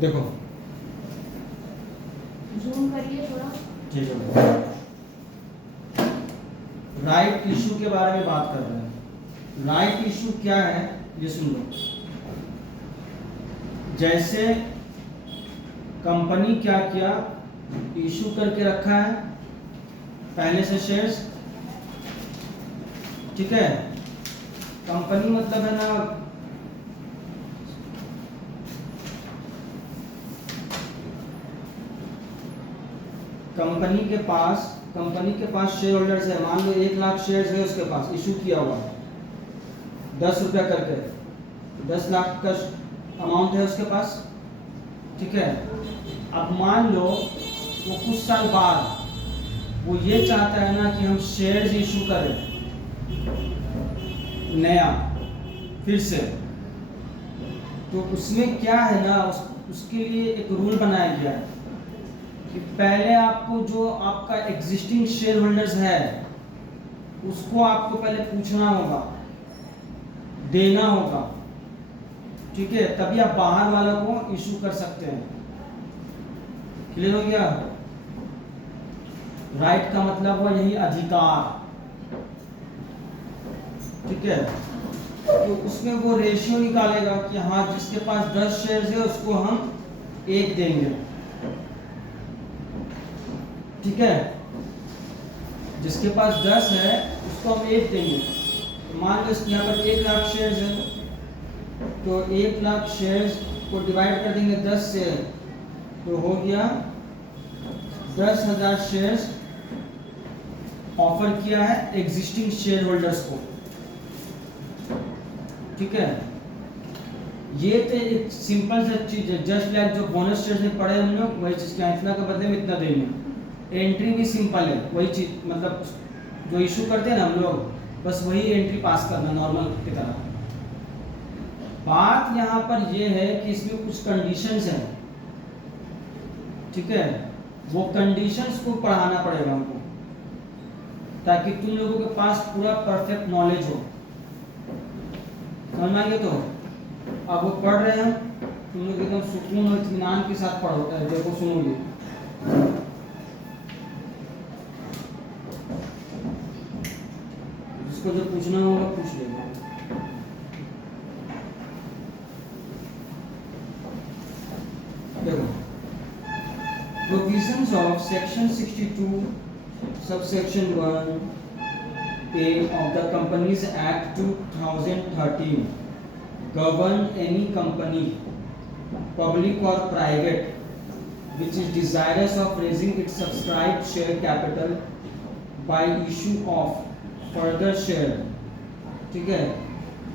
देखो जूम करिए थोड़ा। ठीक है, राइट इशू के बारे में बात कर रहे हैं। राइट इशू क्या है ये सुन लो। जैसे कंपनी क्या किया, इशू करके रखा है पहले से शेयर्स, ठीक है। कंपनी मतलब है ना, कंपनी के पास शेयर होल्डर्स है, मान लो 1,00,000 शेयर्स है उसके पास, इशू किया हुआ है 10 रुपया करके, 10 लाख का अमाउंट है उसके पास, ठीक है। अब मान लो वो कुछ साल बाद वो ये चाहता है ना कि हम शेयर्स इशू करें नया फिर से, तो उसमें क्या है ना, उसके लिए एक रूल बनाया गया है कि पहले आपको जो आपका एग्जिस्टिंग शेयर होल्डर्स है उसको आपको पहले पूछना होगा, देना होगा, ठीक है, तभी आप बाहर वालों को इशू कर सकते हैं। क्लियर हो गया? राइट का मतलब हुआ यही अधिकार, ठीक है। तो उसमें वो रेशियो निकालेगा कि हाँ जिसके पास 10 शेयर्स है उसको हम 1 देंगे, ठीक है। जिसके पास 10 है उसको हम 1 देंगे। मान लो यहाँ पर 1,00,000 शेयर्स है, तो 1,00,000 शेयर्स को डिवाइड कर देंगे 10 से, तो हो गया 10,000 शेयर्स ऑफर किया है एग्जिस्टिंग शेयर होल्डर्स को, ठीक है। ये तो एक सिंपल सा चीज है, जस्ट लाइक जो बोनस शेयर्स में पढ़े हम लोग, वही चीज का इतना के बदले में इतना देंगे। एंट्री भी सिंपल है, वही चीज, मतलब जो इशू करते हैं ना हम लोग, बस वही एंट्री पास करना नॉर्मल की तरह। बात यहाँ पर ये है कि इसमें कुछ कंडीशंस हैं, ठीक है। वो कंडीशंस को पढ़ाना पड़ेगा हमको, ताकि तुम लोगों के पास पूरा परफेक्ट नॉलेज हो। समझ में आइए? तो अब वो पढ़ रहे हैं, तुम लोग एकदम सुकून और इत्मीनान के साथ पढ़ो, देखो सुनोगे। जिसको जो पूछना होगा पूछ लेगा। देखो, provisions of section 62 subsection 1A of the Companies Act 2013 govern any company, public or private, which is desirous of raising its subscribed share capital by issue of further share, ठीक है।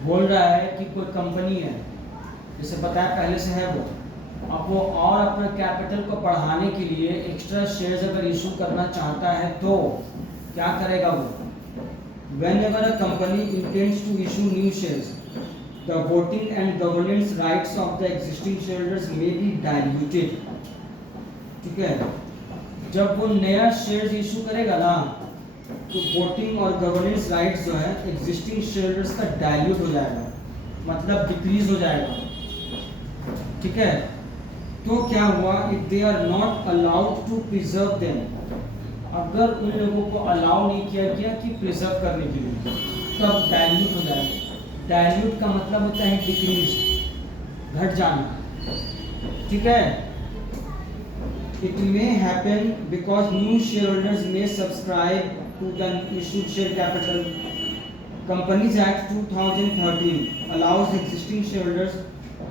बोल रहा है कि कोई कंपनी है, जैसे बताया पहले से है वो, अब वो और अपने कैपिटल को बढ़ाने के लिए एक्स्ट्रा शेयर्स अगर इशू करना चाहता है तो क्या करेगा वो? Whenever a company intends to issue new shares, the voting and governance rights of the existing shareholders may be diluted, ठीक है। जब वो नया शेयर्स इशू करेगा ना, तो वोटिंग और गवर्नेंस राइट्स जो है एग्जिस्टिंग शेयरहोल्डर्स का डाइल्यूट हो जाएगा, मतलब डिक्रीज हो जाएगा, ठीक है। तो क्या हुआ, if they are not allowed to preserve them, अगर उन लोगों को अलाउ नहीं किया गया कि प्रिजर्व करने के लिए, तब डाइल्यूट हो जाएगा। डाइल्यूट का मतलब होता है डिक्रीज, घट जाना, ठीक है। It may happen because new shareholders may subscribe to the issued share capital. Companies Act 2013 allows existing shareholders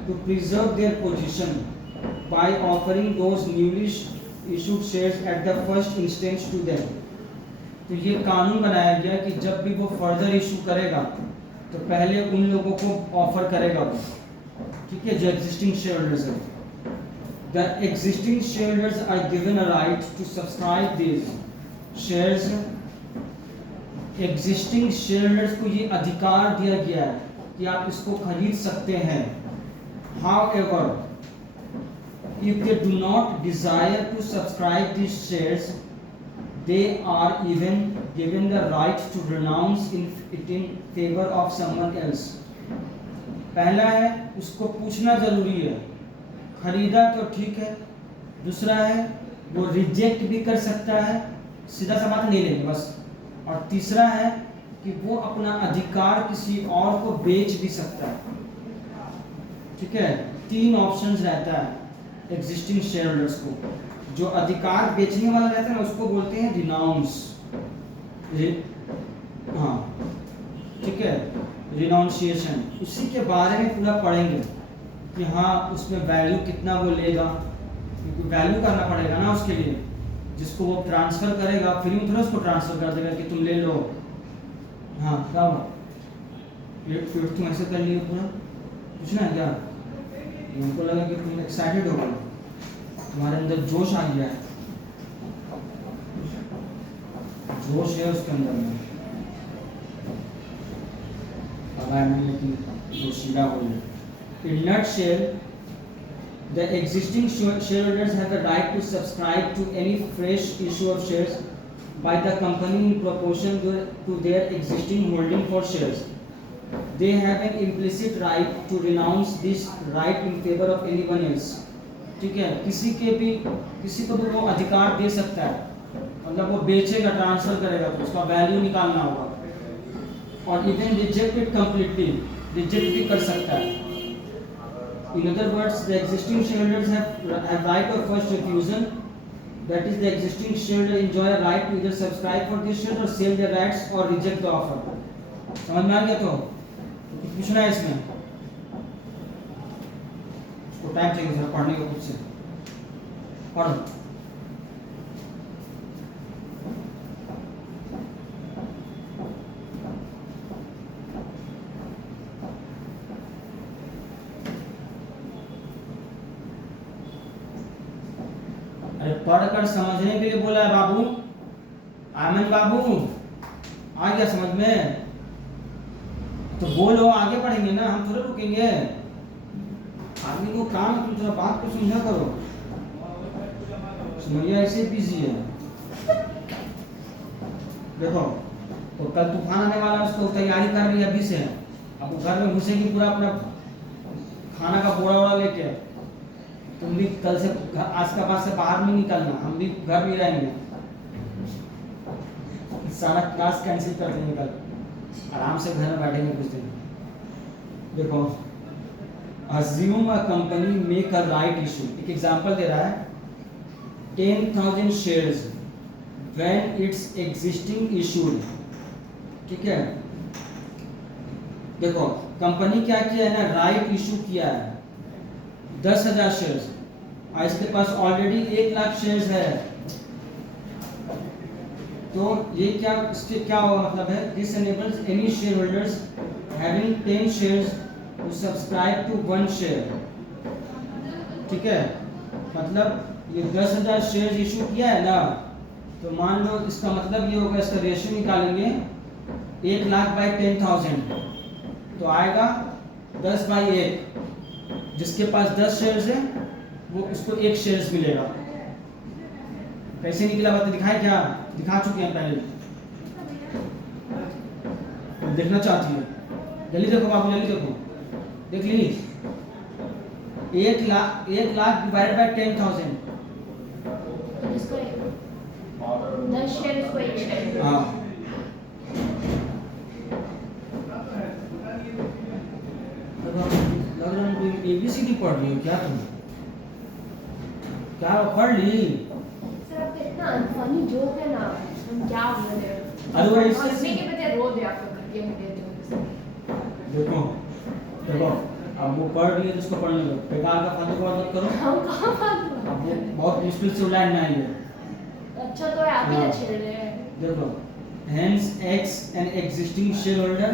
to preserve their position by offering those newly issued shares at the first instance to them. तो ये कानून बनाया गया कि जब भी वो further issue करेगा तो पहले उन लोगों को ऑफर करेगा वो, ठीक है, जो एग्जिस्टिंग शेयरहोल्डर्स हैं। The existing shareholders are given a right to subscribe these shares. Existing shareholders को ये अधिकार दिया गया है कि आप इसको खरीद सकते हैं। However, if they do not desire to subscribe these shares, they are even given the right to renounce it in favor of someone else. पहला है, उसको पूछना जरूरी है खरीदा तो ठीक है, दूसरा है वो रिजेक्ट भी कर सकता है, सीधा सा बात नहीं लेंगे बस, और तीसरा है कि वो अपना अधिकार किसी और को बेच भी सकता है। ठीक है, 3 ऑप्शंस रहता है एग्जिस्टिंग शेयर होल्डर्स को। जो अधिकार बेचने वाला रहता है ना उसको बोलते हैं रिनाउंस, हाँ ठीक है, रिनाउंसिएशन। उसी के बारे में पूरा पढ़ेंगे कि हाँ उसमें वैल्यू कितना वो लेगा, क्योंकि वैल्यू करना पड़ेगा ना उसके लिए, जिसको वो ट्रांसफर करेगा फ्री में थोड़ा उसको ट्रांसफर कर देगा कि तुम ले लो। हाँ क्या हुआ, पेट तुम ऐसे कर लिए पूरा, कुछ ना क्या, उनको लगा कि तुम एक्साइटेड हो गए, तुम्हारे अंदर जोश आ गया है, जोश है उसके अंदर में, लेकिन जोशीला हो गया। In nutshell, the existing shareholders have the right to subscribe to any fresh issue of shares by the company in proportion to their existing holding for shares. They have an implicit right to renounce this right in favor of anyone else. ठीक है, किसी को भी वो अधिकार दे सकता है, मतलब वो बेचेगा, ट्रांसफर करेगा तो उसका वैल्यू निकालना होगा, और even reject it completely, reject भी कर सकता है। In other words, the existing shareholders have right of first refusal. That is, the existing shareholder enjoy a right to either subscribe for this share or sell their rights or reject the offer. समझ में आ गया? तो कुछ पूछना है इसमें? उसको time चाहिए सर पढ़ने को, खुद से पढ़ो। अरे पढ़कर समझने के लिए बोला है बाबू, आमन बाबू, आ गया समझ में? तो बोलो, आगे पढ़ेंगे ना, हम थोड़े रुकेंगे। आदमी को काम है, तुम थोड़ा बात को समझा करो, समझिए ऐसे बिजी है। देखो तो कल तूफान आने वाला है, उसको तैयारी कर रही है अभी से। अब घर में घुसेगी पूरा अपना खाना का बोरा वोरा लेके। तुम भी कल से आज का बाद से बाहर नहीं निकलना, हम भी घर में रहेंगे, सारा क्लास कैंसिल कर देंगे, कल आराम से घर में बैठेंगे कुछ दिन। देखो, assume a company make a right issue, एक एग्जांपल दे रहा है, 10,000 shares when it's existing issued। ठीक है, देखो कंपनी क्या किया है ना, राइट इशू किया है 10,000 शेयर्स, और इसके पास ऑलरेडी 1,00,000 शेयर्स है। तो ये क्या, इसके क्या होगा मतलब है, this enables any shareholders having 10 shares to subscribe to 1 share। ठीक है, मतलब ये 10,000 शेयर्स इशू किया है ना, तो मान लो इसका मतलब ये होगा, इसका रेशियो निकालेंगे 1,00,000 बाई 10,000, तो आएगा 10/1। जिसके पास 10 शेयर्स है वो उसको 1 शेयर्स मिलेगा। कैसे निकला बात दिखाए क्या, दिखा चुके हैं पहले, देखना चाहती है, जल्दी देखो बाबू, जल्दी देखो, देख ली। 1,00,000 डिवाइड बाय 10,000, हाँ लग रहा है ABCD पढ़ रही हो क्या तुम, क्या पढ़ ली? सर आप कितना फनी जोक है ना, हम क्या बोल रहे हैं, अरे वो इससे हंसने के बजाय रो दे आप लोग ये मुझे जोक। देखो देखो, अब वो पढ़ रही है, जिसको पढ़ने दो, बेकार का फालतू बात मत करो। हम कहाँ बात, अब वो बहुत मुश्किल से लाइन में आई है। अच्छा तो आप ही ना छेड़ रहे हैं। देखो, hence X an existing shareholder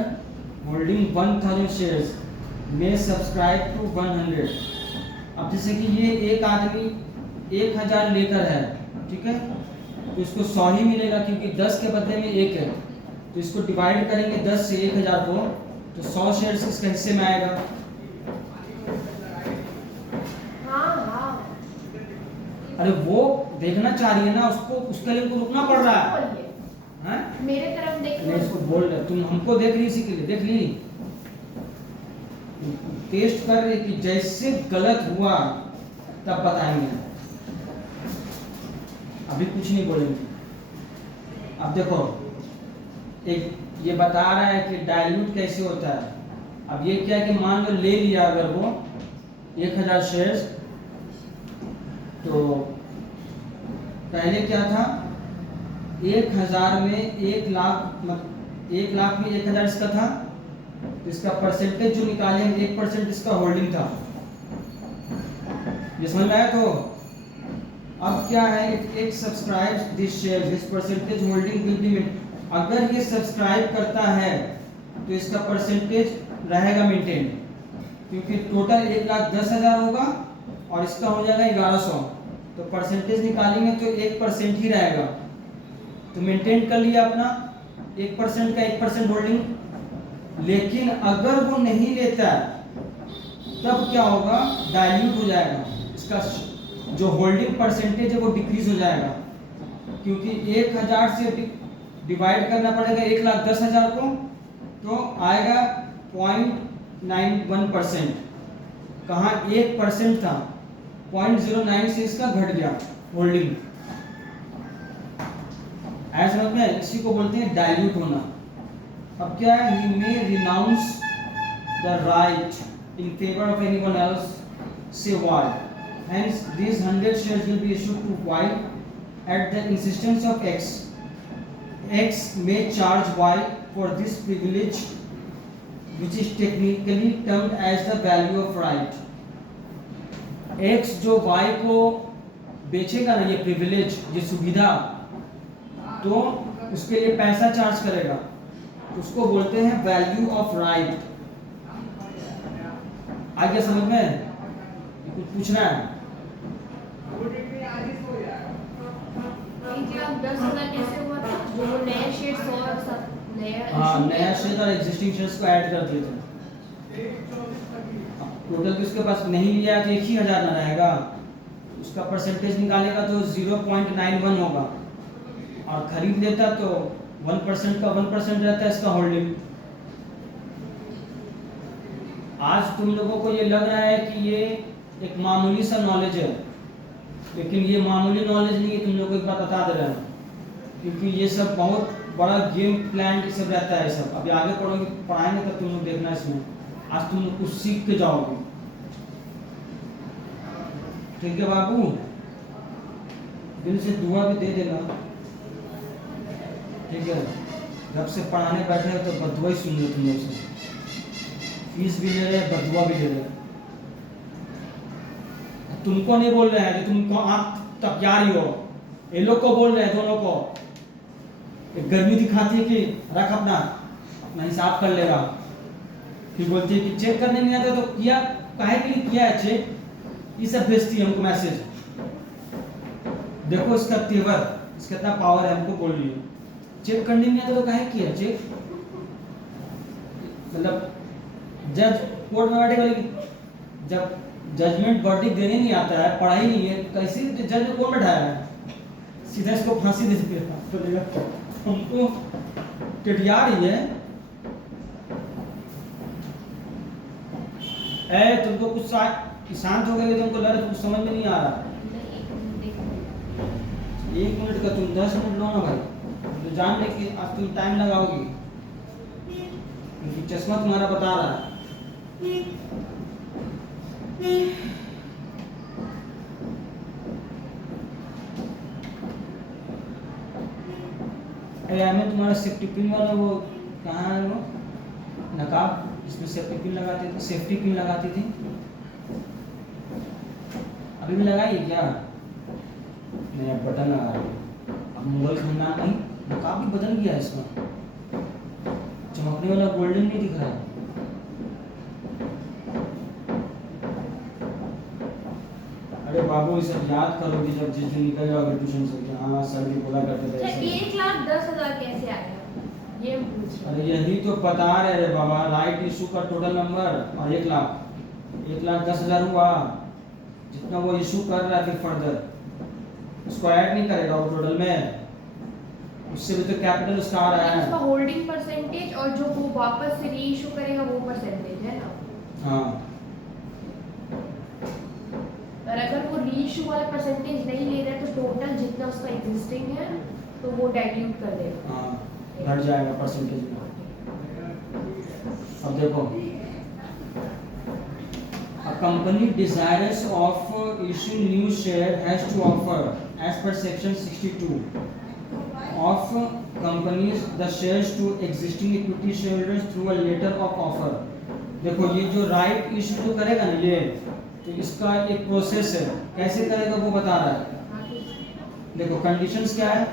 holding 1,000 shares may subscribe to 100। अब जैसे कि ये एक आदमी 1,000 लेकर है, ठीक है, तो इसको 100 ही मिलेगा, क्योंकि 10 के बदले में 1 है, तो इसको डिवाइड करेंगे 10 से 1,000 को, तो 100 शेयर्स इसके हिस्से में आएगा। हाँ हाँ, अरे वो देखना चाह रही है ना, उसको उसके लिए उनको रुकना पड़ रहा है। हैं? मेरे तरफ देख, मैं इसको बोल रहा, तुम हमको देख रही, इसी के लिए देख ली, टेस्ट कर रही कि जैसे गलत हुआ तब बताएंगे, अभी कुछ नहीं बोलेंगे। अब देखो, एक ये बता रहा है कि डाइल्यूट कैसे होता है। अब ये क्या है कि मान लो ले लिया अगर वो 1000 शेयर्स, तो पहले क्या था, 1000 में 1 लाख, मतलब 1 लाख में 1000 इसका था, तो इसका परसेंटेज जो निकाले 1% इसका होल्डिंग था। ये समझ में आया? तो अब क्या है, एक subscribe this share this percentage holding will be, अगर ये सब्सक्राइब करता है तो इसका परसेंटेज रहेगा मेंटेन, क्योंकि टोटल 1,10,000 होगा और इसका हो जाएगा 1100, तो परसेंटेज निकालेंगे तो 1% ही रहेगा, तो मेंटेन कर लिया अपना 1% का 1% होल्डिंग। लेकिन अगर वो नहीं लेता है तब क्या होगा, डाइल्यूट हो जाएगा, इसका जो होल्डिंग परसेंटेज है वो डिक्रीज हो जाएगा, क्योंकि 1000 से डिवाइड करना पड़ेगा 1,10,000 को, तो आएगा 0.91%। कहाँ 1% था, 0.09 से इसका घट गया होल्डिंग। ऐसा समझ में? इसी को बोलते हैं डाइल्यूट होना। अब क्या है, he may renounce the right in favor of anyone else, say Y. Hence, these 100 shares will be issued to Y at the insistence of X. X may charge Y for this privilege, which is technically termed as the value of right. X जो Y को बेचेगा ना, ये privilege, ये सुविधा, तो उसके लिए पैसा चार्ज करेगा, उसको बोलते हैं वैल्यू ऑफ राइट। आ गया समझ में? कुछ पूछना है? अब 10,000 कैसे हुआ था? जो नया शेयर और सब हाँ, नया शेयर और एग्जिस्टिंग शेयर्स को ऐड कर दिए थे। टोटल किसके पास नहीं लिया तो 1,000 ना रहेगा, उसका परसेंटेज निकालेगा तो 0.91 होगा, और खरीद लेता तो 1% का 1% रहता है इसका होल्डिंग। आज तुम लोगों को ये लग रहा है कि ये एक मामूली सा नॉलेज है, लेकिन ये मामूली नॉलेज नहीं है, तुम लोगों को एक बात बता दे रहा हूँ, क्योंकि ये सब बहुत बड़ा गेम प्लान ये सब रहता है। सब अभी आगे पढ़ोगे, पढ़ाएंगे तब तुम लोग देखना इसमें, आज तुम लोग कुछ सीख के जाओगे। ठीक है बाबू, दिल से दुआ भी दे देना, ठीक है? जब से पढ़ाने बैठे हो तो बदुआ ही सुन लो तुम लोग से, फीस भी ले रहे हैं, बदुआ भी ले रहे हैं। तुमको नहीं बोल रहे हैं कि तुमको आप तैयारी हो, ये लोग को बोल रहे हैं, दोनों को। एक गर्मी दिखाती है कि रख अपना हिसाब कर लेगा, फिर बोलती है कि चेक करने नहीं आता, तो किया काहे के लिए किया है चेक, ये सब भेजती है हमको मैसेज। देखो इसका तेवर, इसका कितना पावर है, हमको बोल रही है चेक करने नहीं आता तो काहे किया चेक। मतलब जज कोर्ट में बैठे बोले, जब जजमेंट वर्डिक्ट देने नहीं आता है, पढ़ाई नहीं है, कैसे जज को कौन बैठाया है, सीधा इसको फांसी दे देगा, हमको टिटिया रही है। तुमको कुछ शांत हो गए, तुमको लग रहा है तुमको समझ में नहीं आ रहा। 1 मिनट का तुम 10 मिनट लो ना भाई, तो जान ले कि आज तुम टाइम लगाओगी, क्योंकि चश्मा तुम्हारा बता रहा है। में तुम्हारा सेफ्टी पिन वाला वो कहाँ है, वो नकाब, इसमें सेफ्टी पिन लगाती थी, सेफ्टी पिन लगाती थी, अभी भी लगाई है क्या? नहीं, अब बटन लगा रही है। अब मोबाइल खरीदना नहीं, नकाब भी बदल गया है इसका, चमकने वाला गोल्डन नहीं दिख रहा है। अरे बाबू, इसे याद करोगे जब जिस दिन निकल जाओगे ट्यूशन से कि हाँ सर भी बोला करते थे ऐसे। 1,10,000 कैसे आया ये पूछिए। अरे यही तो बता रहे रे बाबा, राइट इशू का टोटल नंबर और 1,10,000 हुआ, जितना वो इशू कर रहा है फिर फर्दर उसको ऐड नहीं करेगा वो टोटल में, उससे भी तो कैपिटल उसका आ रहा है, उसका होल्डिंग परसेंटेज और जो वो वापस से रीइशू करेगा वो परसेंटेज है ना। हाँ। और अगर वो इशू वाला परसेंटेज नहीं ले रहा है तो टोटल जितना उसका एग्जिस्टिंग है तो वो डाइल्यूट कर देगा। हाँ, घट जाएगा परसेंटेज में। अब देखो, a company desirous of issuing new share has to offer as per section 62 of companies the shares to existing equity shareholders through a letter of offer। देखो ये जो राइट इशू जो करेगा ना ये, तो इसका एक प्रोसेस है, कैसे करेगा वो बता रहा है। देखो कंडीशंस क्या है,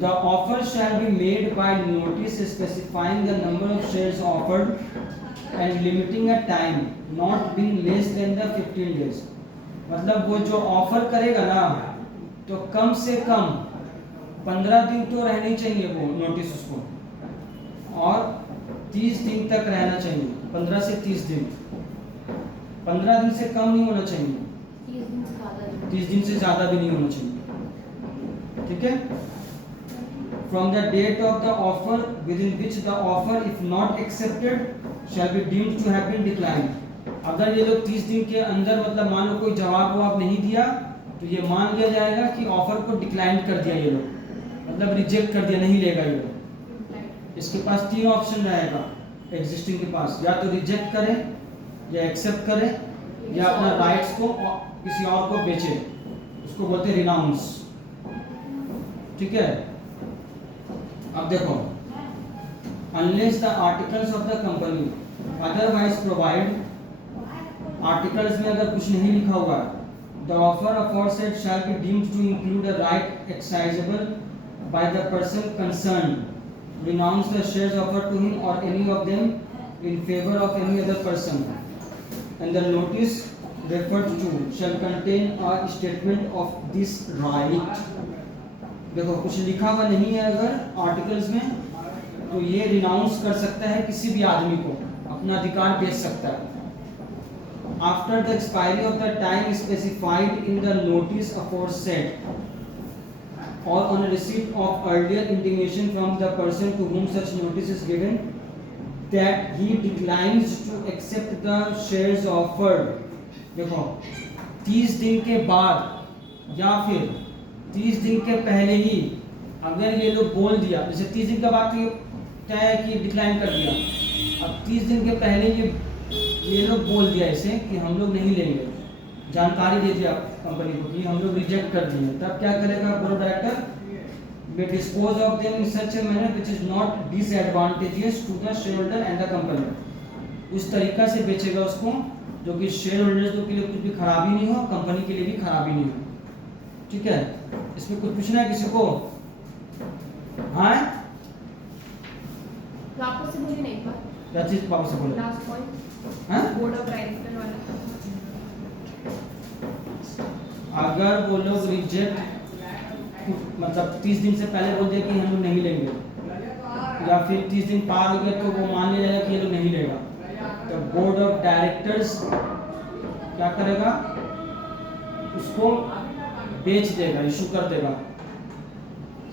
the offer shall be made by notice specifying the number of shares offered and limiting a time not being less than the 15 days। मतलब वो जो ऑफर करेगा ना तो कम से कम 15 दिन तो रहने चाहिए वो नोटिस उसको, और 30 दिन तक रहना चाहिए, 15 से 30 दिन, 15 दिन से कम नहीं होना चाहिए, 30 दिन से ज़्यादा भी नहीं होना चाहिए। ठीक है। From the date of the offer within which the offer if not accepted shall be deemed to have been declined। अगर ये लोग 30 दिन के अंदर मतलब मान लो कोई जवाब नहीं दिया तो ये मान लिया जाएगा कि ऑफर को डिक्लाइन कर दिया ये लोग, मतलब रिजेक्ट कर दिया, नहीं लेगा ये लोग। इसके पास 3 ऑप्शन रहेगा एग्जिस्टिंग के पास, या तो रिजेक्ट करे या एक्सेप्ट करे या अपना राइट्स को किसी और को बेचे, उसको बोलते हैं रिनाउंस। ठीक है। अब देखो, unless the articles of the company otherwise provide, articles में अगर कुछ नहीं लिखा हुआ है, the offer aforesaid shall be deemed to include a right exercisable by the person concerned, renounce the shares offered to him or any of them in favor of any other person, and the notice referred to shall contain a statement of this right। देखो कुछ लिखा हुआ नहीं है अगर articles में तो ये रिनाउंस कर सकता है, किसी भी आदमी को अपना अधिकार बेच सकता है। After the expiry of the time specified in the notice aforesaid और on receipt of earlier intimation from the person to whom such notice is given that he declines to accept the shares offered. देखो 30 दिन के बाद या फिर 30 दिन के पहले ही अगर ये लोग बोल दिया, जैसे 30 दिन के बाद तो क्या है कि डिक्लाइन कर दिया, अब 30 दिन के पहले ये लोग बोल दिया इसे कि हम लोग नहीं लेंगे, जानकारी दे दिया कंपनी को कि हम लोग रिजेक्ट कर दिए, तब क्या करेगा बोर्ड ऑफ डायरेक्टर, वे dispose of them in such a manner which is not disadvantageous to the shareholder and the company. उस तरीका से बेचेगा उसको जो कि शेयर होल्डर्स के लिए कुछ भी खराबी नहीं हो, कंपनी के लिए भी खराबी नहीं हो। ठीक है। इसमें कुछ पूछना है किसी को? हाँ, वापस से बोलिए नहीं, क्या चीज वापस से बोले? लास्ट पॉइंट, हाँ, बोर्ड ऑफ डायरेक्टर वाला। अगर वो लोग रिजेक्ट मतलब 30 दिन से पहले बोल दिया कि हम लोग नहीं लेंगे, या फिर 30 दिन पार हो गए तो वो मान लिया जाएगा कि ये लोग नहीं लेगा, तो बोर्ड ऑफ डायरेक्टर्स क्या करेगा, उसको बेच देगा, इशू कर देगा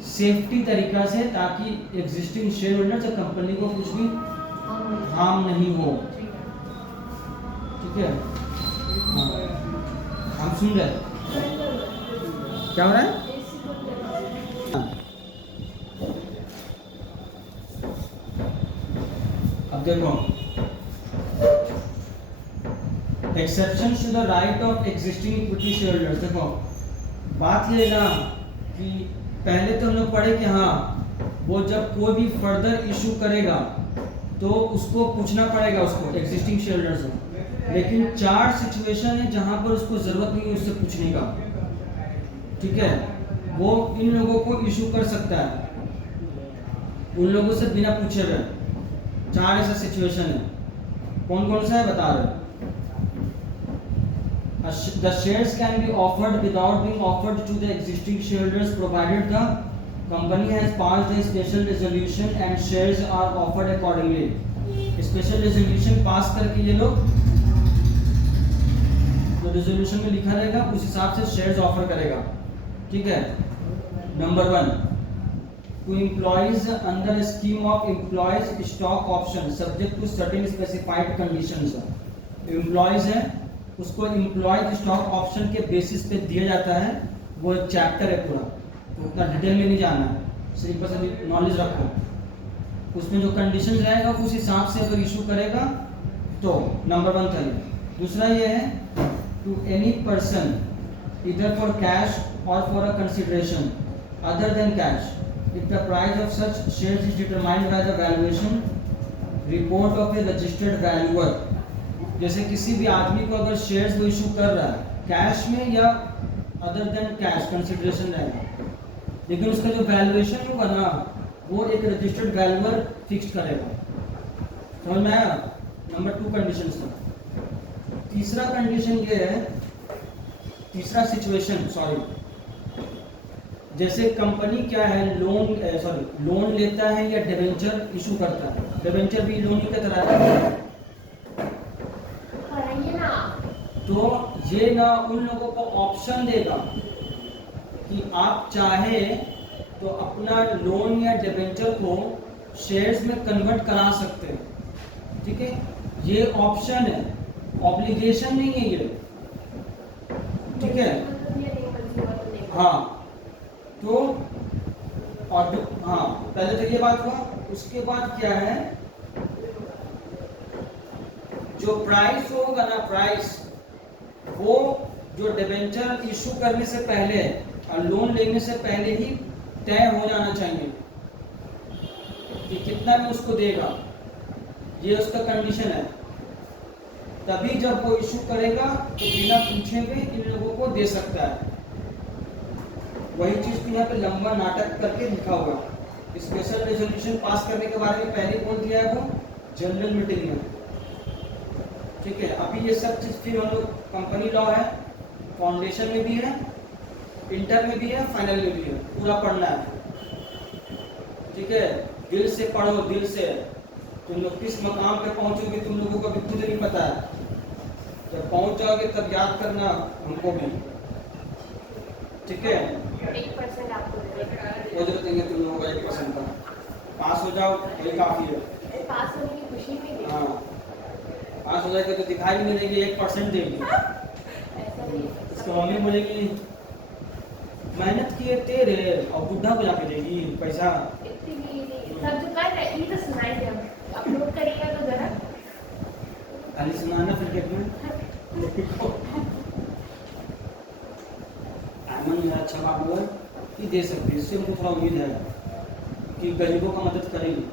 सेफ्टी तरीका से, ताकि एग्जिस्टिंग शेयर होल्डर्स या कंपनी को कुछ भी हार्म नहीं हो। ठीक है। हाँ, हम सुन रहे क्या हो रहा है? अब देखो, exception to the right of existing equity shareholders. देखो बात ये ना कि पहले तो हम लोग पढ़े कि हाँ वो जब कोई भी फर्दर इशू करेगा तो उसको पूछना पड़ेगा उसको एग्जिस्टिंग शेयर होल्डर से, लेकिन 4 सिचुएशन है जहाँ पर उसको ज़रूरत नहीं है उससे पूछने का। ठीक है। वो इन लोगों को इशू कर सकता है, उन लोगों से बिना पूछे हुए। 4 ऐसा सिचुएशन है। कौन कौन सा है बता रहे? The shares can be offered without being offered to the existing shareholders provided the company has passed a special resolution and shares are offered accordingly। Special resolution pass करके ये लोग तो रेजोल्यूशन में लिखा रहेगा उस हिसाब से शेयर्स ऑफर करेगा। ठीक है। Number 1, to employees under a scheme of employees stock option subject to certain specified conditions। Employees है उसको एम्प्लॉयज स्टॉक ऑप्शन के बेसिस पे दिया जाता है, वो एक चैप्टर है पूरा, तो उतना डिटेल में नहीं जाना है, सिर्फ बस नॉलेज रखो। उसमें जो कंडीशन रहेगा उस हिसाब से अगर इशू करेगा तो नंबर 1 था ये। दूसरा ये है टू एनी पर्सन इधर फॉर कैश और for a consideration other than cash if the price of such shares is determined by the valuation report of A registered valuer. जैसे किसी भी आदमी को अगर शेयर्स वो इशू कर रहा है कैश में या अदर देन कैश कंसिडरेशन रहेगा, लेकिन उसका जो वैल्यूएशन होगा ना वो एक रजिस्टर्ड वैल्यूअर फिक्स करेगा। समझ में आया? नंबर 2 कंडीशन था। तीसरा कंडीशन ये है, तीसरा सिचुएशन जैसे कंपनी क्या है लोन लेता है या डिबेंचर इशू करता है, डिबेंचर भी लोन की तरह है, तो ये ना उन लोगों को ऑप्शन देगा कि आप चाहे तो अपना लोन या डिबेंचर को शेयर्स में कन्वर्ट करा सकते हैं, ठीक है, ये ऑप्शन है, ऑब्लिगेशन नहीं है ये, ठीक है। हाँ तो और हाँ पहले तो ये बात हुआ, उसके बाद क्या है, जो प्राइस होगा ना प्राइस वो जो डिबेंचर इशू करने से पहले और लोन लेने से पहले ही तय हो जाना चाहिए कि कितना में उसको देगा, ये उसका कंडीशन है। तभी जब वो इशू करेगा तो बिना पूछे हुए इन लोगों को दे सकता है। वही चीज को यहाँ पे लंबा नाटक करके लिखा हुआ, स्पेशल रेजोल्यूशन पास करने के बारे में पहले बोल दिया है वो जनरल मीटिंग में, ठीक है। अभी ये सब चीज फिर हम लोग कंपनी लॉ है, फाउंडेशन में भी है, इंटर में भी है, फाइनल में भी है, पूरा पढ़ना है, ठीक है। दिल से पढ़ो, दिल से। तुम लोग किस मकाम पे पहुंचोगे तुम लोगों को भी खुद नहीं पता है, जब पहुंच जाओगे तब याद करना हमको भी, ठीक है। 1% आपको वो जो देंगे तुम लोगों को 1% का, पास हो जाओ वही काफी है। पास होने की खुशी में हाँ पास हो जाएगा तो दिखाई भी नहीं देगी, 1% देगी। ऐसा नहीं है। इसकी मम्मी बोलेगी मेहनत किए तेरे और बुढ़ा को जाके देगी पैसा। इतनी भी नहीं, सब जो कर रहे हैं ये तो सुनाई दे, अपलोड करेगा तो जरा खाली सुनाना फिर देखना। आमन मेरा अच्छा बाबू है कि दे सकती है, इससे मुझे थोड़ा उम्मीद है कि गरीबों का मदद करेगी।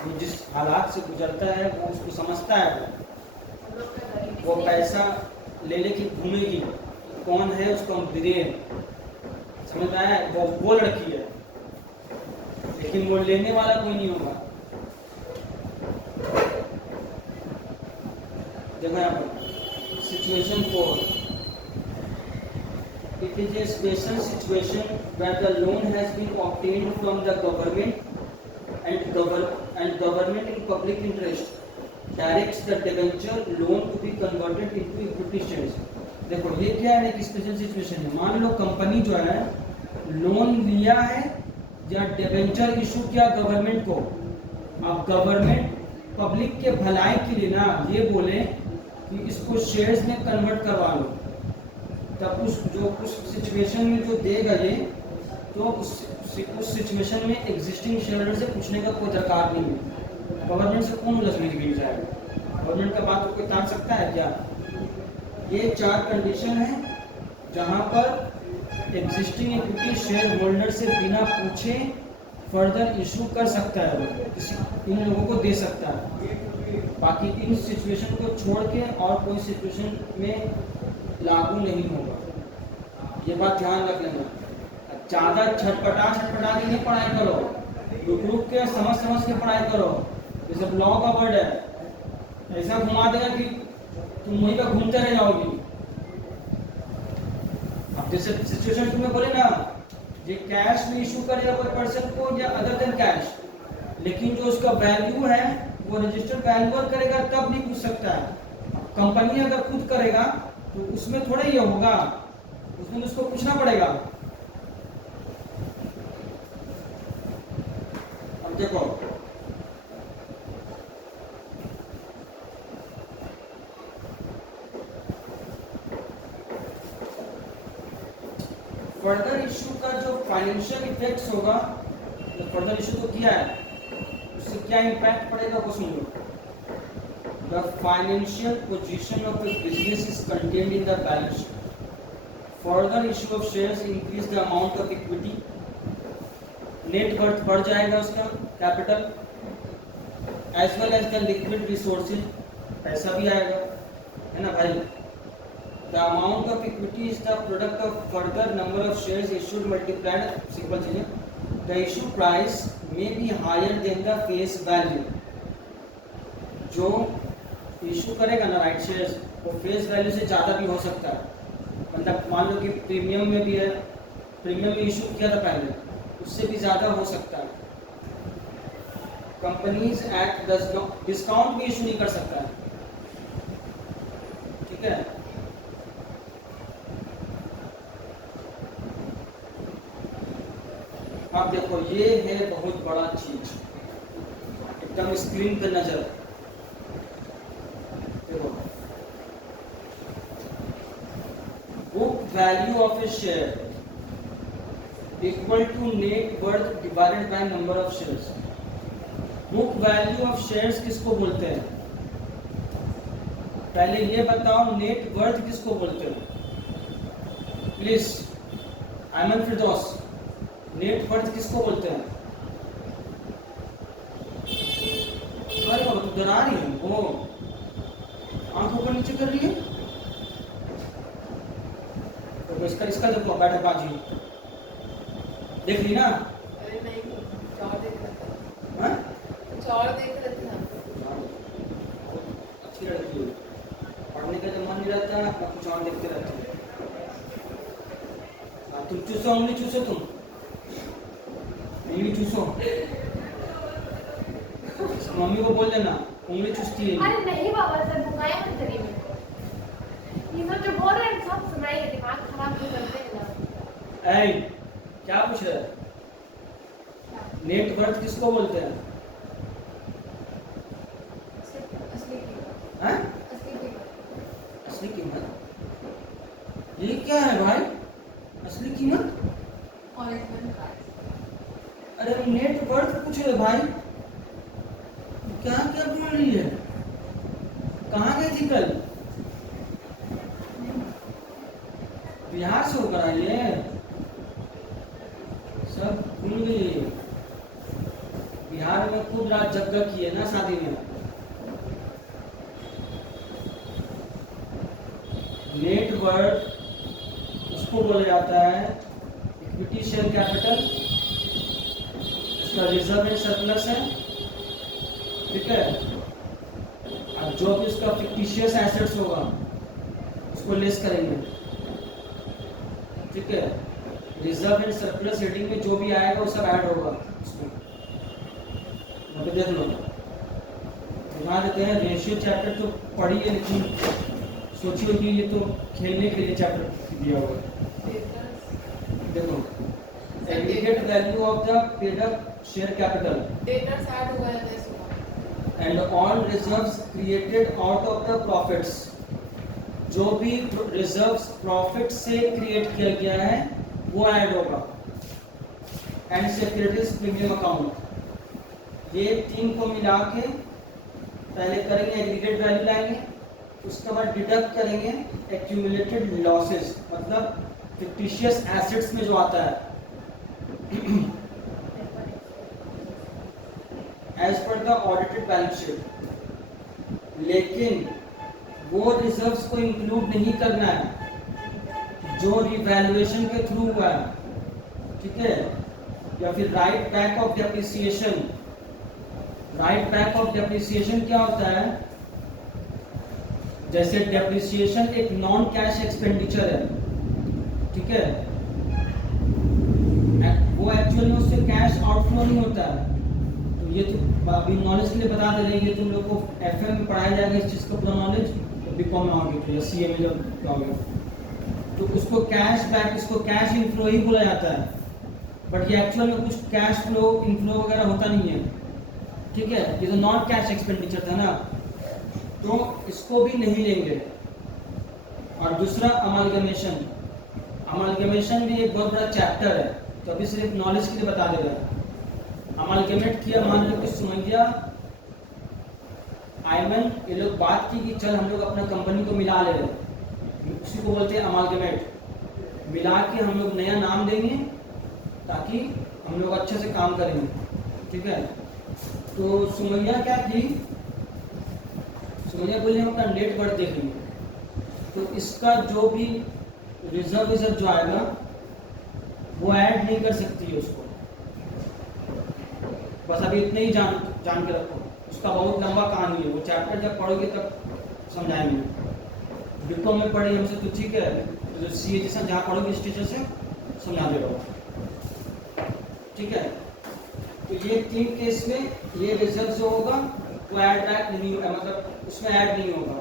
वो जिस हालात से गुजरता है वो उसको समझता है, वो पैसा ले लेके घूमेगी, कौन है उसको हम दे, समझ में आया? वो लड़की है, लेकिन वो लेने वाला कोई नहीं होगा। देखो यहाँ पर situation 4, it is a special situation where the loan has been obtained from the government and government in public interest directs the debenture loan to be converted into equity shares। देखो ये क्या है, एक स्पेशल सिचुएशन है। मान लो company जो है loan लिया है या डिबेंचर इशू किया गवर्नमेंट को, अब गवर्नमेंट पब्लिक के भलाई के लिए ना ये बोले कि इसको शेयर्स में कन्वर्ट करवा लो, तब उस सिचुएशन में जो देगा ये, तो उस सिचुएशन में एग्जिस्टिंग शेयरहोल्डर से पूछने का कोई दरकार नहीं है। गवर्नमेंट से कौन उलझने के लिए जाएगा, गवर्नमेंट का बात तो कोई टाल सकता है क्या? ये 4 कंडीशन है जहां पर एग्जिस्टिंग इक्विटी शेयर होल्डर से बिना पूछे फर्दर इशू कर सकता है, वो इन लोगों को दे सकता है। बाकी इन सिचुएशन को छोड़ के और कोई सिचुएशन में लागू नहीं होगा, ये बात ध्यान रख लेना। ज़्यादा छटपटा के नहीं पढ़ाई करो, रुक के समझ के पढ़ाई करो। जैसे लॉ का वर्ड है, ऐसा घुमा देगा कि तुम वहीं पर घूमते रह जाओगी। अब जैसे सिचुएशन तुम्हें बोले ना, ये कैश में इशू करेगा कोई पर्सन को या अदर देन कैश, लेकिन जो उसका वैल्यू है वो रजिस्टर्ड वैल्यूअर करेगा तब नहीं पूछ सकता है। कंपनी अगर खुद करेगा तो उसमें थोड़ा ही होगा, उसमें उसको पूछना पड़ेगा। अब देखो फाइनेंशियल इफेक्ट्स होगा, तो फर्दर इशू तो किया है, उससे क्या इम्पैक्ट पड़ेगा वो सुन लो। The financial position of the business is contained in the balance sheet. Further issue of shares increase the amount of equity, net worth बढ़ जाएगा उसका capital, as well as the liquid resources, पैसा भी आएगा, है ना भाई। The amount of equity is the product of further number of shares issued multiplied, simple चीजें। The issue price may be higher than the face value. जो issue करेगा ना राइट शेयर्स, वो फेस वैल्यू से ज़्यादा भी हो सकता है। मतलब मान लो कि प्रीमियम में भी है, प्रीमियम में इशू किया था पहले, उससे भी ज़्यादा हो सकता है। कंपनीज एक्ट डिस्काउंट भी इशू नहीं कर सकता है, ठीक है। अब देखो ये है बहुत बड़ा चीज, एकदम स्क्रीन पे नजर देखो। Book value of a share equal to net worth divided by number of shares. Book value of shares किसको बोलते हैं? पहले ये बताओ नेट वर्थ किसको बोलते हैं? Please Aman Firdaus, net worth किसको बोलते हैं? अरे बाबा तू डरा रही है, वो आंख ऊपर नीचे कर रही है। तो इसका देखो बैठक बाजी देख ली ना? अरे नहीं, कुछ और देख रहा था। हाँ? कुछ और देख रहा था। अच्छी लड़की है, पढ़ने का तो मन नहीं रहता, अपना कुछ और देखते रहते हैं। तुम चूसो, उंगली चूसो, तुम उंगली चूसो, मम्मी को बोल देना उंगली चूसती है। अरे नहीं बाबा सर, बुकाया मत करिए मेरे को। ये सब जो बोल रहे हैं सब सुनाइए, दिमाग खराब क्यों करते हैं ना। ऐ क्या पूछ रहे हैं? नेट वर्थ किसको बोलते हैं? असली कीमत। हैं? असली कीमत। असली कीमत? ये क्या है भाई? असली कीमत? Original price. अरे नेट वर्थ पूछ रहे भाई, क्या क्या बोल रही है? कहाँ गई थी कल? बिहार से होकर आई है, सब भूल गई। बिहार में खूब रात जगह की है ना शादी में। नेट वर्थ उसको बोला जाता है इक्विटी शेयर कैपिटल, उसका रिजर्व एंड सरप्लस है, ठीक है। अब जो भी उसका फिक्टिशियस एसेट्स होगा उसको लेस करेंगे, ठीक है। रिजर्व एंड सरप्लस हेडिंग में जो भी आएगा वो सब ऐड होगा उसमें। यहाँ पे देख लो, बता देते हैं। रेशियो चैप्टर तो पढ़ी है, लेकिन सोचिए कि ये तो खेलने के लिए चैप्टर दिया हुआ है। देखो aggregate value of the paid up share capital debtors add हुआ है इसमें। And all reserves created out of the profits. जो भी रिजर्व्स प्रॉफिट से क्रिएट किया गया है वो ऐड होगा। एंड सिक्योरिटीज प्रीमियम अकाउंट, ये तीन को मिला के पहले करेंगे एग्रीगेट वैल्यू लाएंगे, उसके बाद डिडक्ट करेंगे एक्यूमुलेटेड लॉसेस, मतलब फिक्टिशियस एसेट्स में जो आता है as per the audited balance sheet. लेकिन वो रिजर्व्स को इंक्लूड नहीं करना है जो रिवैल्यूएशन के थ्रू हुआ है, ठीक है। या फिर right back of depreciation. Right back of depreciation क्या होता है? जैसे डेप्रिसिएशन एक नॉन कैश एक्सपेंडिचर है, ठीक है। वो एक्चुअल में उससे कैश आउटफ्लो नहीं होता है। तो ये तो अभी नॉलेज के लिए बता दे रहे हैं, ये तुम लोग को एफएम में पढ़ाया जाएगा इस चीज़ का पूरा नॉलेज, तो बीकॉम में आओगे तो या सीए में जब जाओगे तो उसको कैश बैक, इसको कैश इनफ्लो ही बोला जाता है। बट ये एक्चुअल में कुछ कैश फ्लो इनफ्लो वगैरह होता नहीं है, ठीक है। ये तो नॉन कैश एक्सपेंडिचर था ना, तो इसको भी नहीं लेंगे। और दूसरा अमालगमेशन। अमालगमेशन भी एक बहुत बड़ा चैप्टर है, तो अभी सिर्फ नॉलेज के लिए बता दे रहा है। अमालगमेट किया, मान लो कि सुमैया आयमन ये लोग बात की कि चल हम लोग अपना कंपनी को मिला ले रहे हैं, उसी को बोलते हैं अमालगमेट। मिला के हम लोग नया नाम देंगे ताकि हम लोग अच्छे से काम करेंगे, ठीक है। तो सुमैया क्या की, सुमैया बोली हम अपना नेट वर्थ देखेंगे, तो इसका जो भी रिजर्व जो आएगा वो ऐड नहीं कर सकती है उसको। बस अभी इतने ही जान के रखो, उसका बहुत लंबा कहानी है, वो चैप्टर जब पढ़ोगे तब समझाएंगे। बीकॉम में पढ़े हमसे तो ठीक है, तो जो सी जैसा जहाँ पढ़ोगे इस टीचर से समझा दे रहो, ठीक है। तो ये 3 केस में ये रिजल्ट जो होगा वो ऐड बैक नहीं होगा, मतलब उसमें ऐड नहीं होगा।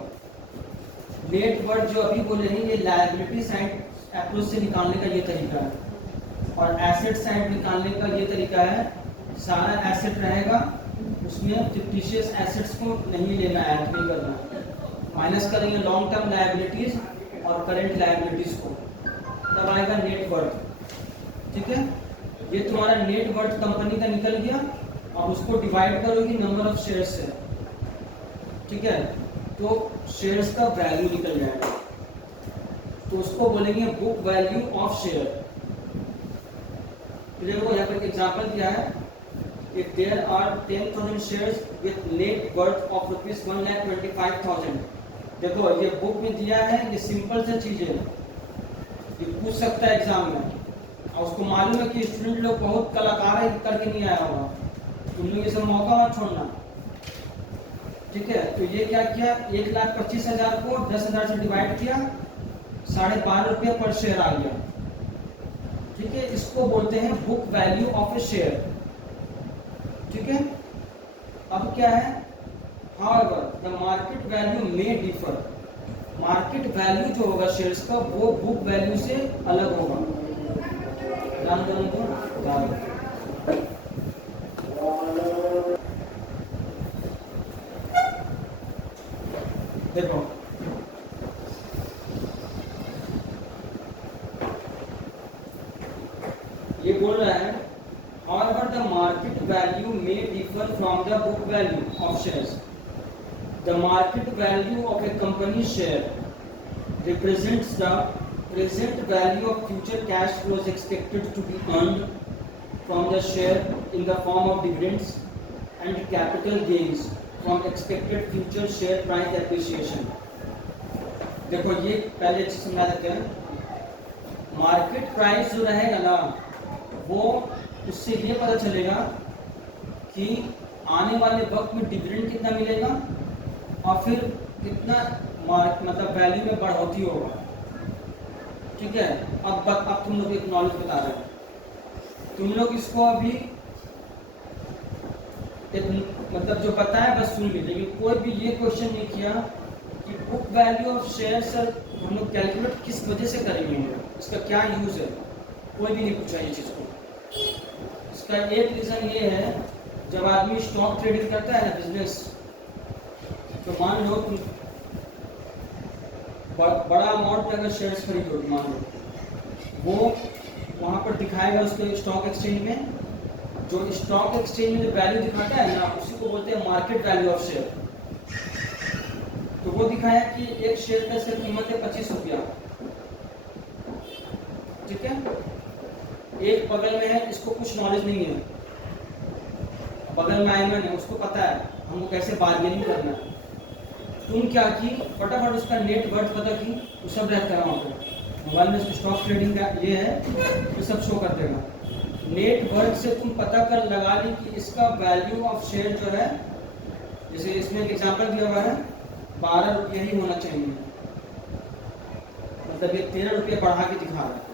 नेट वर्थ जो अभी बोले हैं ये लायबिलिटी साइड अप्रोच से निकालने का ये तरीका है, और एसेट साइड निकालने का ये तरीका है, सारा एसेट रहेगा उसमें फिक्टिशियस एसेट्स को नहीं लेना, ऐड नहीं करना, माइनस करेंगे लॉन्ग टर्म लायबिलिटीज और करेंट लायबिलिटीज को, तब आएगा नेट वर्थ, ठीक है। ये तुम्हारा नेट वर्थ कंपनी का निकल गया, अब उसको डिवाइड करोगे नंबर ऑफ शेयर्स से, ठीक है, तो शेयर्स का वैल्यू निकल जाएगा, तो उसको बोलेंगे बुक वैल्यू ऑफ शेयर। देखो यहाँ पर एग्जांपल दिया है, if there are 10,000 shares with net worth of rupees 1,25,000। देखो ये बुक में दिया है, ये सिंपल सा चीज है, ये पूछ सकता है एग्जाम में, और उसको मालूम है कि स्टूडेंट लोग बहुत कलाकार है, करके नहीं आया होगा, तुम लोग ये सब मौका मत छोड़ना, ठीक है। तो ये क्या किया, 1,25,000 को 10,000 से डिवाइड किया, 12.5 रुपये पर शेयर आ गया, ठीक है। इसको बोलते हैं book value of a share, ठीक है। अब क्या है, however the market value may differ। Market value जो होगा शेयर्स का वो बुक वैल्यू से अलग होगा। ध्यान देना तो देखो ये बोल रहा है, however the market value may differ from the book value of shares। The market value of a company share represents the present value of future cash flows expected to be earned from the share in the form of dividends and capital gains from expected future share price appreciation। देखो ये पहले चीज समझा देते हैं, market price जो रहेगा ना वो उससे ये पता चलेगा कि आने वाले वक्त में डिविडेंड कितना मिलेगा और फिर कितना मतलब वैल्यू में बढ़ोतरी होगा, ठीक है। अब तुम लोग एक नॉलेज बता रहे हो, तुम लोग इसको अभी एक मतलब जो बताया बस सुन ली, लेकिन कोई भी ये क्वेश्चन नहीं किया कि book value of share sir हम लोग कैलकुलेट किस वजह से करेंगे, इसका क्या यूज है, कोई भी नहीं पूछा ये चीज़ को। इसका एक रीज़न ये है, जब आदमी स्टॉक ट्रेडिंग करता है ना बिजनेस, तो मान लो तुम बड़ा अमाउंट पे अगर शेयर्स खरीदोगे, मान लो वो वहाँ पर दिखाएगा उसके स्टॉक एक्सचेंज में, जो स्टॉक एक्सचेंज में जो वैल्यू दिखाता है ना उसी को बोलते हैं मार्केट वैल्यू ऑफ शेयर। तो वो दिखाया कि एक शेयर का इसका कीमत है 25 रुपया, ठीक है। एक बगल में है, इसको कुछ नॉलेज नहीं है, बगल में आयमन है, उसको पता है हमको कैसे बार्गेनिंग करना है। तुम क्या की, फटाफट उसका नेट वर्थ पता की, वो सब रहता है वहाँ पर मोबाइल में, स्टॉक ट्रेडिंग का ये है, ये सब शो कर देगा। नेट वर्थ से तुम पता कर लगा ली कि इसका वैल्यू ऑफ शेयर जो है, जैसे इसमें एक एग्जाम्पल दिया हुआ है 12 रुपये ही होना चाहिए, मतलब ये 13 रुपये बढ़ा के दिखा रहा है।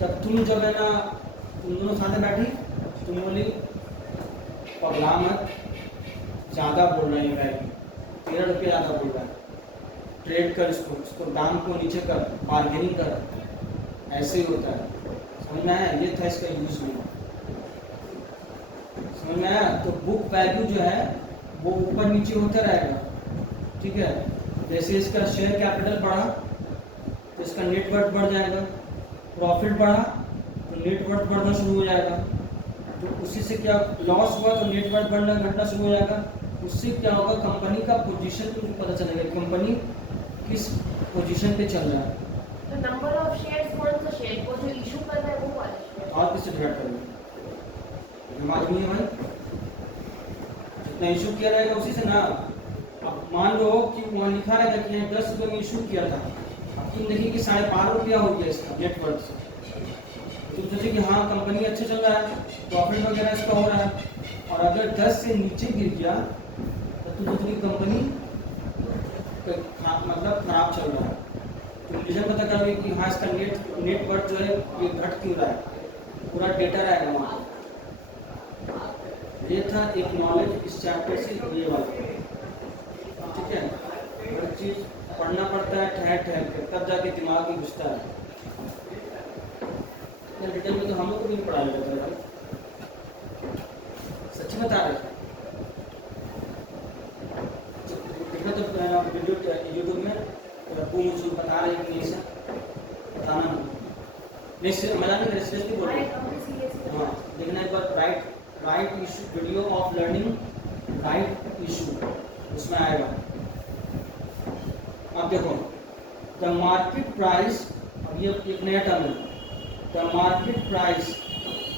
तब तुम जब है ना, तुम दोनों साथ में बैठी, तुम बोली पगला मत, ज़्यादा बोल रहे हैं वैल्यू, 13 रुपये ज़्यादा बोल रहा है, ट्रेड कर इसको दाम को नीचे कर, बार्गेनिंग कर, ऐसे ही होता है। समझ में आया, ये था इसका यूज में, समझ में आया। तो बुक वैल्यू जो है वो ऊपर नीचे होता रहेगा, ठीक है। जैसे इसका शेयर कैपिटल बढ़ा तो इसका नेट वर्थ बढ़ जाएगा, प्रॉफिट बढ़ा तो नेट वर्थ बढ़ना शुरू हो जाएगा। तो उसी से क्या लॉस हुआ तो नेट वर्थ बढ़ना घटना शुरू हो जाएगा। उससे क्या होगा, कंपनी का पोजीशन तुमको पता चलेगा, कंपनी किस पोजीशन पे चल रहा है। तो नंबर ऑफ शेयर्स कौन सा शेयर को जो इशू कर रहा है वो वाला शेयर। और किससे डिवाइड करेंगे, दिमाग नहीं है भाई, जितना इशू किया रहेगा उसी से ना। अब मान लो कि वहाँ लिखा रहेगा कि 10 रुपये में इशू किया था, अब तुम देखिए कि 12.5 रुपया हो गया इसका नेटवर्क से, तुम सोचे कि हाँ कंपनी अच्छा चल रहा है, प्रॉफिट वगैरह इसका हो रहा है। और अगर 10 से नीचे गिर गया तो तुम सोचोगे कंपनी मतलब खराब चल रहा है। तुम रीजन पता करोगे कि हाँ इसका नेटवर्क जो है ये घट क्यों रहा है, पूरा डेटा रहेगा वहाँ। ये था एक नॉलेज इस चैप्टर से ये वाला, ठीक है। हर चीज पढ़ना पड़ता है ठहर ठहर कर, तब जाके दिमाग में घुसता है। डिटेल में तो हम लोग को भी पढ़ा जाता है, सच्ची बता रहे थे। देखो तो वीडियो यूट्यूब में रब्बू मुझे बता रहे कि नहीं सर बताना नहीं, मजा नहीं करे, सीरियसली बोल रहे हैं। हाँ देखना एक बार, right issue video of learning right issue, उसमें आएगा। अब देखो द मार्केट प्राइस, अब ये एक नया टर्म है, the market price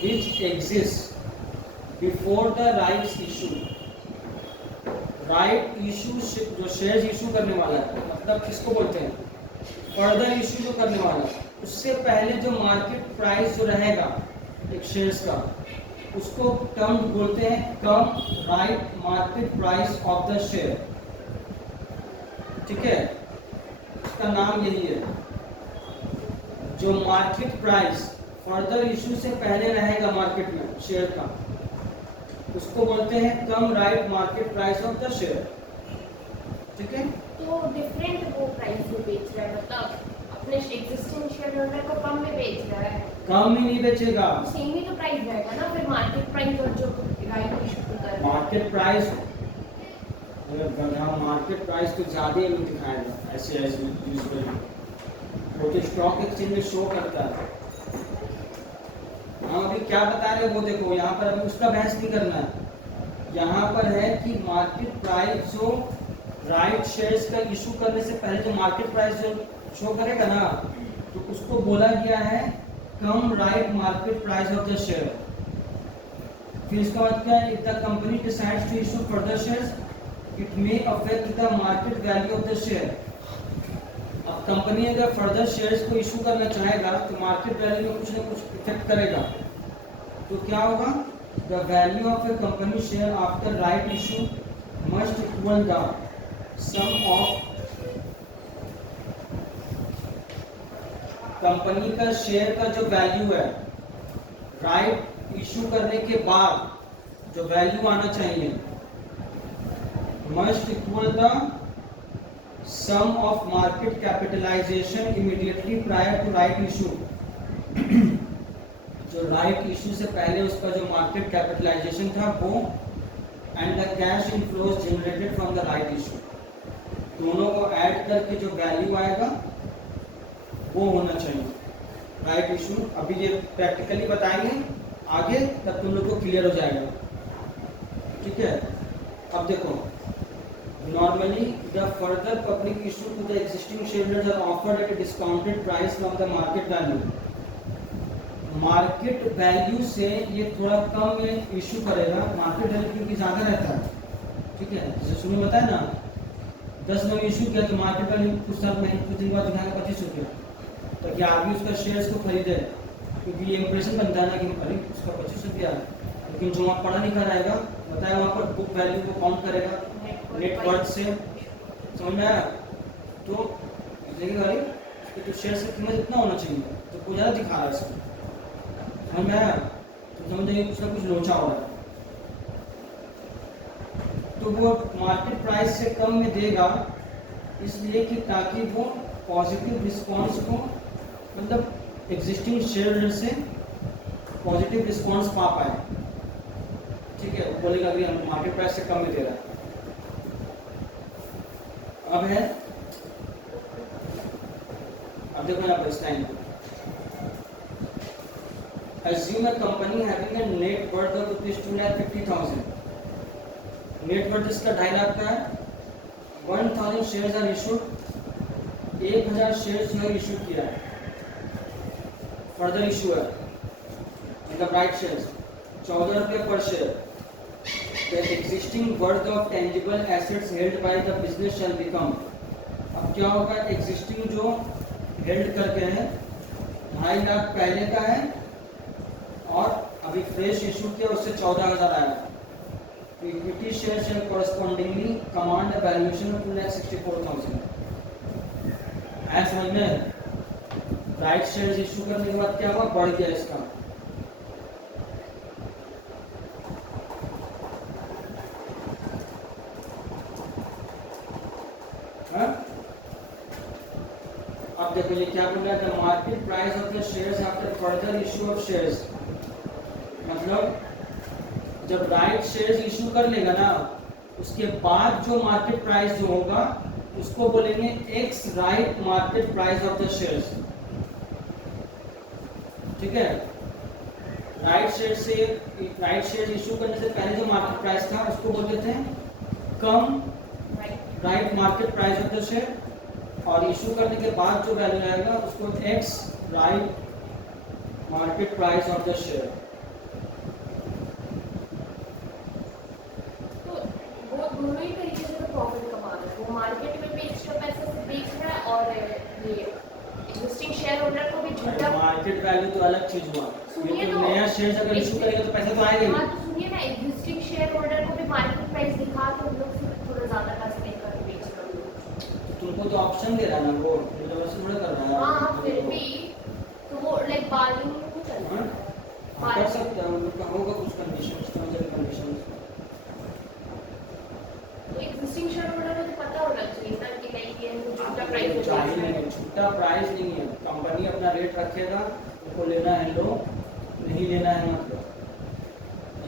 which exist before the rights issue. Right issue जो शेयर्स इशू करने वाला है, मतलब किसको बोलते हैं, फर्दर इशू जो करने वाला है, उससे पहले जो मार्केट प्राइस जो रहेगा एक शेयर्स का, उसको टर्म बोलते हैं cum right market price of the share, ठीक है। उसका नाम यही है, जो मार्केट प्राइस फर्दर इशू से पहले रहेगा मार्केट में शेयर का, उसको बोलते हैं cum right market price of the share, ठीक है। तो डिफरेंट वो प्राइस में बेच रहा है, मतलब अपने एग्जिस्टिंग शेयर होल्डर को कम में बेच रहा है। कम में नहीं बेचेगा, सेम ही तो प्राइस रहेगा ना फिर मार्केट प्राइस और जो राइट इशू होता है। मार्केट प्राइस, मार्केट प्राइस तो ज़्यादा ही दिखाएगा ऐसे यूजुअली, वो तो स्टॉक एक्सचेंज में शो करता है। हम अभी क्या बता रहे हैं वो देखो, यहाँ पर अभी उसका बहस नहीं करना है। यहाँ पर है कि मार्केट प्राइस जो राइट शेयर्स का इशू करने से पहले जो मार्केट प्राइस जो शो करेगा ना, तो उसको बोला गया है cum right market price of the share. फिर इसका मतलब क्या है, if the company decides to issue further shares it may affect the market value of the share. अब कंपनी अगर फर्दर शेयर्स को इशू करना चाहेगा तो मार्केट वैल्यू में कुछ ना कुछ इफेक्ट करेगा। तो क्या होगा, the value of a company share after right issue must equal the sum of company का शेयर का जो वैल्यू है राइट इशू करने के बाद जो वैल्यू आना चाहिए, must equal the sum of market capitalization immediately prior to right issue. जो राइट इशू से पहले उसका जो मार्केट कैपिटलाइजेशन था वो, and the cash inflows generated from the right issue, दोनों को ऐड करके जो वैल्यू आएगा वो होना चाहिए राइट इशू। अभी ये प्रैक्टिकली बताएंगे आगे, तब तुम लोग को क्लियर हो जाएगा, ठीक है। अब देखो, normally the further public issue to the existing shareholders are offered at a discounted price from the market value। Market value से ये थोड़ा कम में इशू करेगा, मार्केट वैल्यू क्योंकि ज़्यादा रहता है, ठीक है। जैसे शुरू में बताया ना 10 में इशू किया तो मार्केट वैल्यू कुछ साल में कुछ दिन बाद दिखाएगा 25 रुपया, ताकि आदमी उसका शेयर्स को खरीदे, क्योंकि ये इंप्रेशन बनता है ना कि अरे उसका 25 रुपया है। लेकिन जो वहाँ पढ़ा लिखा रहेगा बताया, वहाँ पर बुक वैल्यू को काउंट करेगा नेट वर्थ से, समझ में आया। तो देखिएगा अरे तो शेयर की कीमत इतना होना चाहिए, तो कुछ ज़्यादा दिखा रहा है इसको, समझ में आया। तो समझ जाइए कुछ ना कुछ लोचा हो रहा है, तो वो मार्केट प्राइस से कम में देगा इसलिए कि ताकि वो पॉजिटिव रिस्पॉन्स को, मतलब एग्जिस्टिंग शेयर होल्डर से पॉजिटिव रिस्पॉन्स पा पाए, ठीक है। वो बोलेगा अभी हम मार्केट प्राइस से कम में दे रहा है। अब है, अब देखो यहाँ पर इस line assume a company having a net worth of ₹2,50,000. Net worth इसका 2.5 लाख का है. 1000 शेयर्स आर इशूड. 1000 शेयर्स जो इशू किया है, फर्दर इशू है मतलब राइट शेयर्स 14 रुपये पर share. The existing worth of tangible assets held by the business shall become. अब क्या होगा, एग्जिस्टिंग जो हेल्ड करके है 2.5 लाख पहले का है और अभी फ्रेश इशू किया उससे 14,000 आया. Equity share share correspondingly command valuation of 2,64,000. ऐसा समझ में राइट शेयर्स इशू करने के बाद क्या हुआ, बढ़ गया इसका. अब देखो ये क्या बोल रहा है, the market price of the shares after further issue of shares. मतलब जब राइट शेयर्स इशू कर लेगा ना, उसके बाद जो मार्केट प्राइस जो होगा उसको बोलेंगे x right market price of the shares. ठीक है, राइट शेयर इशू करने से पहले जो मार्केट प्राइस था उसको बोल देते हैं cum right market price of the share, और इशू करने के बाद जो वैल्यू आएगा उसको ex right market price of the share. तो वो दोनों ही तरीके से प्रॉफिट कमा रहा है. वो मार्केट में भी एक्स्ट्रा पैसे से बेच रहा है और ये एग्जिस्टिंग शेयर होल्डर को भी झूठा. मार्केट वैल्यू तो अलग चीज हुआ. सुनिए ये तो, नया शेयर अगर इशू करेगा तो पैसा तो आएगा ही. हाँ तो सुनिए ना, एग्जिस्टिंग शेयर होल्डर को भी मार्केट प्राइस दिखा तो हम लोग सिर्फ थोड़ा ज्यादा का स्पेंड करके बेच रहे हैं. तुमको तो ऑप्शन दे रहा है ना, वो जबरदस्ती थोड़ा कर रहा है. हाँ फिर भी तो वो लाइक बार्गेनिंग नहीं चल रहा है. हाँ, कर सकते हैं, उन लोग का होगा कुछ कंडीशंस, टर्म्स एंड कंडीशंस. तो एग्जिस्टिंग शेयर होल्डर को तो पता होना चाहिए ना कि नहीं ये झूठा प्राइस चाहिए नहीं, छोटा प्राइस नहीं है. कंपनी अपना रेट रखेगा, उनको लेना है लो, नहीं लेना है मतलब.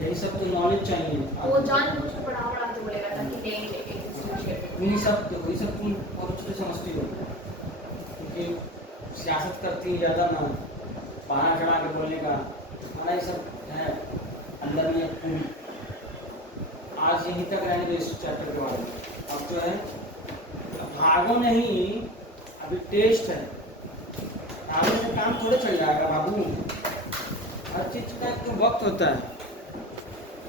यही सब तो नॉलेज चाहिए. वो जानबूझ के बढ़ा के बोलेगा ताकि लेंगे एग्जिस्टिंग शेयर. ये सब देखो, ये सब तुम बहुत अच्छे से समझती हो, क्योंकि सियासत करती है ज़्यादा ना, बाहर चढ़ा के बोलने का हमारा ये सब है अंदर में खून. आज यहीं तक रहने दो इस चैप्टर के बारे में. अब जो है भागो नहीं, अभी टेस्ट है. भागो से काम थोड़े चल जाएगा बाबू. हर चीज़ का एक तो वक्त होता है.